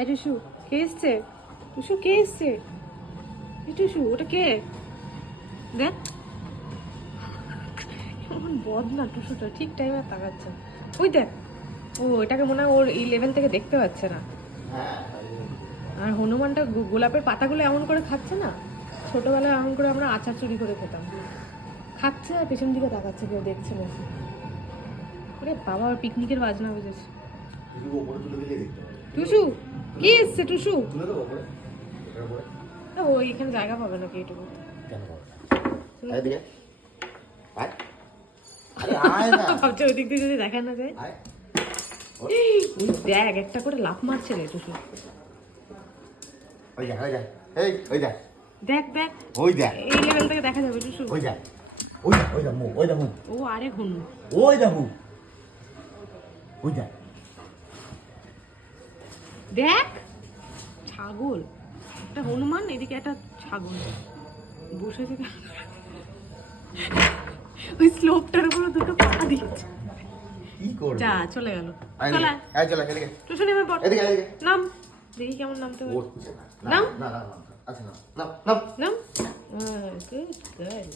এই টুসু কে এসছে? টুসু কে এসছে? এই টুসু ওটা কে? দেখ। কেমন বদ না টুসুটা ঠিক টাইমে তাকাচ্ছে। ওই দেখ ও এটাকে মনে হয় ওর এই লেভেল থেকে দেখতে পাচ্ছে না। আর হনুমানটা গোলাপের পাতাগুলো এমন করে খাচ্ছে না? ছোটবেলায় এমন করে আমরা আচার চুরি করে খেতাম। খাচ্ছে আর পেছন দিকে তাকাচ্ছে কেউ দেখছে না। ওরে বাবা পিকনিকের বাজনা বুঝেছে। টুসু! কি এসছে টুসু? ও এখানে জায়গা পাবে না আয়। না। ভাবছে ওই দিক দিয়ে যদি দেখা না যায়। দেখ একটা করে লাফ মারছে রে টুসু। ওই দেখ ওই দেখ এই ওই দেখ দেখ দেখ। ওই দেখ এই লেভেল থেকে দেখা যাবে টুসু। ওই দেখ ওই দেখ ওই দেখ মুখ ওই দেখ মুখ। ও আরে হনু ওই দেখ ওই দেখ দেখ ছাগল। একটা হনুমান এদিকে একটা ছাগল। বসে থেকে ওই স্লোপটার উপরে দুটো পা দিচ্ছে কি করবে? যা চলে গেল। আয় চলে এদিকে, আয় চলে এদিকে। টুসু নেমে পড়। এদিকে এদিকে। নাম। দেখি কেমন নামতে পারে নাম? না না না আচ্ছা না নাম। নাম নাম। Good girl